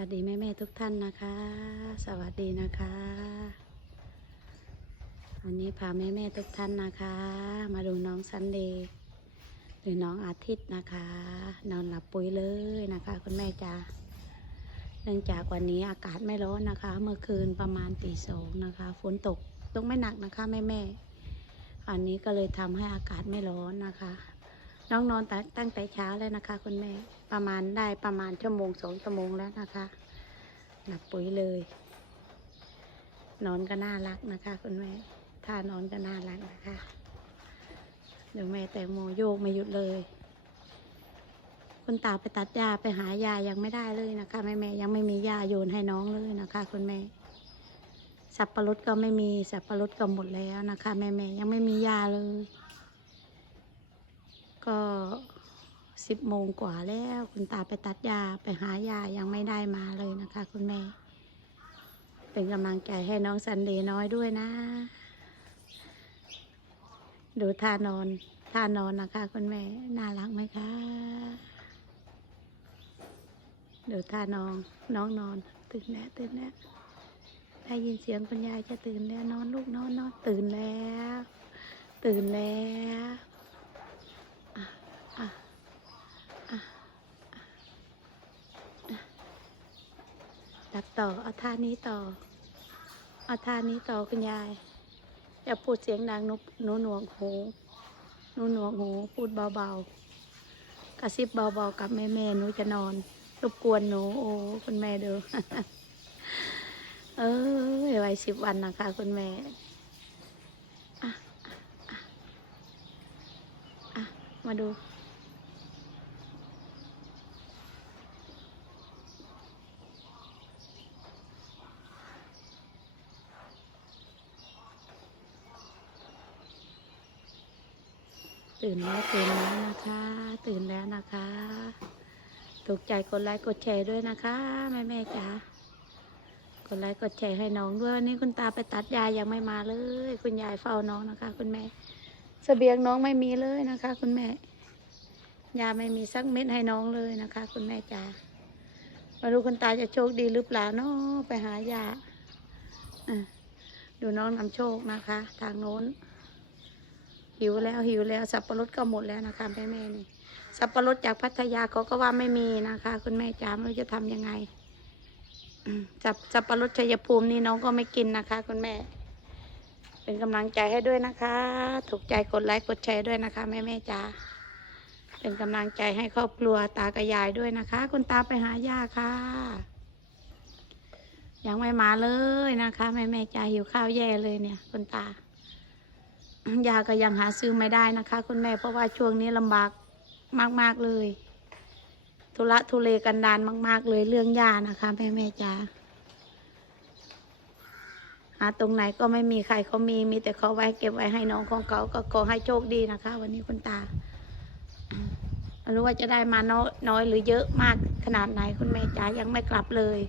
วัสดีแม่แม่ๆทุกท่านนะคะ สวัสดีนะคะ วันนี้พาแม่แม่ๆทุกท่านนะคะ มาดูน้องซันเดย์หรือน้องอาทิตย์นะคะ นอนหลับปุ๋ยเลยนะคะ คุณแม่จ๋าเนื่องจากวันนี้อากาศไม่ร้อนนะคะ เมื่อคืนประมาณตีสองนะคะฝนตกตกไม่หนักนะคะแม่แม่ๆอันนี้ก็เลยทำให้อากาศไม่ร้อนนะคะ น้องนอนตั้งแต่เช้าแล้วนะคะ คุณแม่ประมาณได้ประมาณชั่วโมงสองชั่วโมงแล้วนะคะหนับปุ๋ยเลย นอนก็น่ารักนะคะ คุณแม่ท่านอนก็น่ารักนะคะเดี๋ยวแม่แตงโมโยกไม่หยุดเลย คุณตาไปตัดหญ้าไปหายายังไม่ได้เลยนะคะแม่แม่ยังไม่มีหญ้าโยนให้น้องเลยนะคะ คุณแม่สับปะรดก็ไม่มีสับปะรดก็หมดแล้วนะคะ แม่แม่ยังไม่มีหญ้าเลย ก็สิบโมงกว่าแล้ว คุณตาไปตัดยาไปหายายังไม่ได้มาเลยนะคะ คุณแม่ เป็นกำลังใจให้น้องซันเดย์น้อยด้วยนะ ดูท่านอนท่านอนนะคะ คุณแม่ น่ารักไหมคะดูท่านอนน้องนอน ตื่นแล้วตื่นแล้วได้ยินเสียงคุณยายจะตื่นแล้วนอนลูกนอนนอนตื่นแล้ว ตื่นแล้ว อะอะอะอะดับ ต่อ เอาท่านี้ต่อ เอาท่านี้ต่อคุณยาย อย่าพูดเสียงดังหนุหนูหนวกหูหนูหนวกหูพูดเบาๆ กระซิบเบาๆกับแม่แม่หนูจะนอนรบกวนหนู โอ้คุณแม่เดูเออไว้สิบวันนะคะ คุณแม่มาดู ตื่นแล้วตื่นแล้วนะคะ ตื่นแล้วนะคะถูกใจกดไลค์กดแชร์ด้วยนะคะ แม่แม่จ๋ากดไลค์กดแชร์ให้น้องด้วยวันนี้คุณตาไปตัดยายยังไม่มาเลย คุณยายเฝ้าน้องนะคะ คุณแม่เสบียงน้องไม่มีเลยนะคะ คุณแม่ยาไม่มีสักเม็ดให้น้องเลยนะคะ คุณแม่จ๋าไมาดูคุณตาจะโชคดีหรือเปล่าเนาะไปหายาอดูน้องนำโชคนะคะ ทางโน้น หิวแล้วหิวแล้วสับปะรดก็หมดแล้วนะคะแม่แม่นี่สับปะรดจากพัทยาเขาก็ว่าไม่มีนะคะ คุณแม่จ๋าไม่รู้จะทำยังไงสับสับปะรดชัยภูมินี่น้องก็ไม่กินนะคะ คุณแม่ เป็นกำลังใจให้ด้วยนะคะ ถูกใจกดไลค์กดแชร์ด้วยนะคะแม่แม่จ๋าเป็นกำลังใจให้ครอบครัวตากับยายด้วยนะคะ คุณตาไปหาย่าค่ะยังไม่มาเลยนะคะแม่แม่จ๋าหิวข้าวแย่เลยเนี่ย คุณตา ยาก็ยังหาซื้อไม่ได้นะคะ คุณแม่เพราะว่าช่วงนี้ลำบากมาก ๆ เลย ทุระทุเลกันดานมาก ๆ เลยเรื่องยานะคะ แม่แม่จ๋าหาตรงไหนก็ไม่มีใครเขามีมีแต่เขาไว้เก็บไว้ให้น้องของเขาก็ขอให้โชคดีนะคะ วันนี้คุณตาไม่รู้ว่าจะได้มาน้อยน้อยหรือเยอะมากขนาดไหนคุณแม่จ๋ายังไม่กลับเลย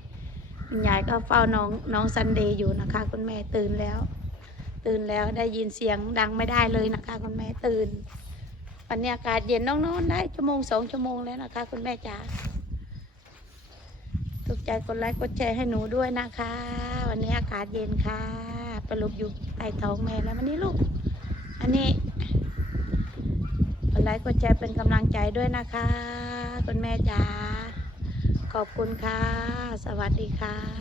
คุณยายก็เฝ้าน้องน้องซันเดย์อยู่นะคะ คุณแม่ตื่นแล้ว ตื่นแล้วได้ยินเสียงดังไม่ได้เลยนะคะคุณแม่ตื่นวันนี้อากาศเย็นน้องนอนได้ชั่วโมงสองชั่วโมงแล้วนะคะ คุณแม่จ๋าถูกใจกดไลค์กดแชร์ให้หนูด้วยนะคะ วันนี้อากาศเย็นค่ะประลุบอยู่ใต้ท้องแม่แล้ววันนี้ลูก อันนี้กดไลค์กดแชร์เป็นกำลังใจด้วยนะคะ คุณแม่จ๋าขอบคุณค่ะ สวัสดีค่ะ